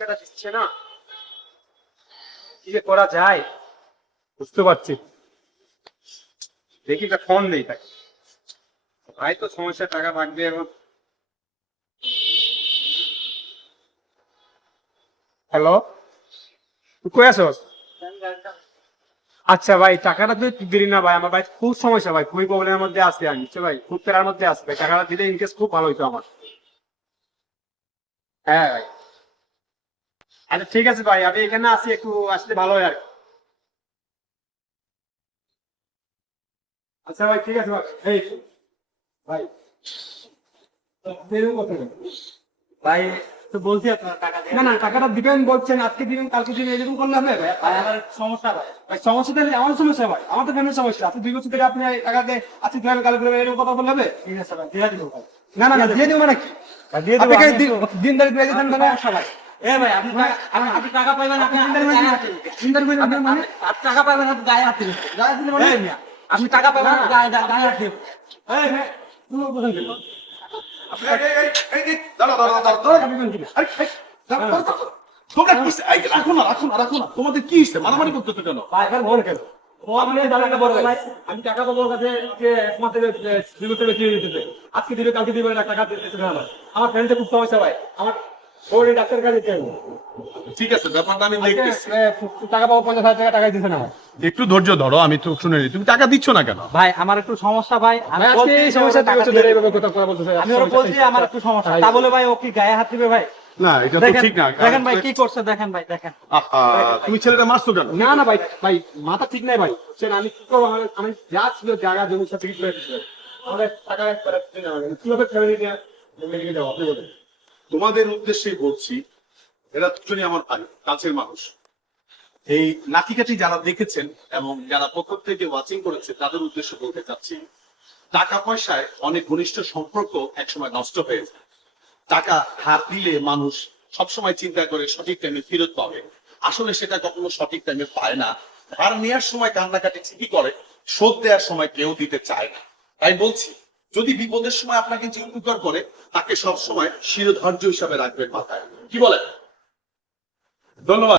টাকাটা দিচ্ছে না, কি যে করা যায় বুঝতে পারছি। দেখি একটা ফোন নেই তাকে। ভাই তো সমস্যা, টাকা লাগবে এখন। হ্যালো, তুই কই আছো? আচ্ছা ভাই, টাকাটা তুই দিলি না ভাই, আমার ভাই খুব সমস্যা ভাই, খুবই প্রবলেমের মধ্যে আছি আমি, বুঝছো ভাই, খুব প্যারার মধ্যে আছি ভাই, টাকাটা দিলে ইনকেস খুব ভালো হইতো আমার। হ্যাঁ ভাই। আচ্ছা ঠিক আছে ভাই, আমি এখানে আছি, একটু আসলে ভালো হয় আর কি। আচ্ছা ভাই ঠিক আছে ভাই। এই ভাই, বেরোবো কোথায়? ভাই তো বলছি আপনার টাকা দিয়ে না না, টাকাটা দিবেন বলছেন, আজকে দিবেন কালকে দিবেন, এরকম করলে হবে ভাই? ভাই আমার একটু সমস্যা ভাই। ভাই সমস্যা তাহলে আমার সমস্যা ভাই, আমার তো ফ্যামিলির সমস্যা, আপনি 2 বছর ধরে আপনি টাকা দিয়ে আজকে দিবেন কালকে দিবেন এরকম কথা বললে হবে? ঠিক আছে ভাই দিয়ে দিব ভাই। না না না, দিয়ে দেবো মানে কি? ভাই দিয়ে দিব আপনি আমি দিন ধরে দিয়ে দিতেন মানে? সমস্যা ভাই। এ ভাই আপনি আপনি টাকা পাইবেন, আপনি দিন ধরে গায়ে হাত দিবেন। দিন ধরে দিয়ে দিবেন মানে? আপনি টাকা পাইবেন, আপনি গায়ে হাত দিবেন। গায়ে দিলে মানে? এই মিয়া, আপনি টাকা পাইবেন, আপনি গায়ে গায়ে হাত দিবেন। এই ভাই, তুমি বলেন কি? দাঁড়াও, দাঁড়াও, দাঁড়াও, দাঁড়াও। আপনি বলেন কি? দাঁড়াও, দাঁড়াও, দাঁড়াও। তোমরা কি হইছে? এই, রাখো না, রাখো না, রাখো না। তোমাদের কি হইছে? মারামারি করতেছো কেন? ভাই এখন বল কেন? আপনি জানেন না বড় ভাই, আমি টাকা পাবো ওর কাছে যে একমাত্র 2 বছর বেশি হয়ে যেতেছে, আজকে দিবে কালকে দিবে না, টাকা দিতেছে না আমার। আমার ফ্রেন্ডে খুব সমস্যা ভাই, আমার ওর ডাক্তার কাছে চাই। ঠিক আছে, ব্যাপারটা আমি দেখতেছি। টাকা পাবো 50,000 টাকা, টাকাই দিতেছে না আমার। একটু ধৈর্য ধরো, আমি তো শুনে নিই। তুমি টাকা দিচ্ছ না কেন? ভাই আমার একটু সমস্যা ভাই, আমি ভাই আজকে বলছি এই যে সমস্যা টাকা 2 বছর দিয়ে ধরে দিবেন। এইভাবে কথা বলতেছে। আমি ওরা বলছি আমার একটু সমস্যা, তা বলে ভাই ও কি গায়ে হাত দিবে ভাই? না, এটা তো দেখেন ঠিক না। দেখেন ভাই কি করছে, দেখেন ভাই দেখেন। আহা, তুমি ছেলেটা মারছো কেন? না না ভাই, ভাই মাথা ঠিক নাই ভাই, বুঝছেন, আমি কি করবো, আমি যা ছিল জায়গা জমির সাথে কিছু হয়ে গেছিল, আমাদের টাকা কিভাবে ফ্যামিলি নিয়ে লেগে যাবো আপনি বলেন? তোমাদের উদ্দেশ্যেই বলছি, এরা দুজনই আমার ভাই, কাছের মানুষ। এই নাতিকাটি যারা দেখেছেন এবং যারা পক্ষ থেকে ওয়াচিং করেছে তাদের উদ্দেশ্যে বলতে চাচ্ছি, টাকা পয়সায় অনেক ঘনিষ্ঠ সম্পর্ক একসময় নষ্ট হয়ে যায়। টাকা ধার দিলে মানুষ সবসময় চিন্তা করে সঠিক টাইমে ফেরত পাবে, আসলে সেটা কখনো সঠিক টাইমে পায় না। ধার নেওয়ার সময় কান্নাকাটি ঠিকই করে, শোধ দেওয়ার সময় কেউ দিতে চায় না। তাই বলছি, যদি বিপদের সময় আপনাকে যে উপকার করে তাকে সবসময় শিরোধার্য হিসাবে রাখবেন মাথায়। কি বলেন? ধন্যবাদ।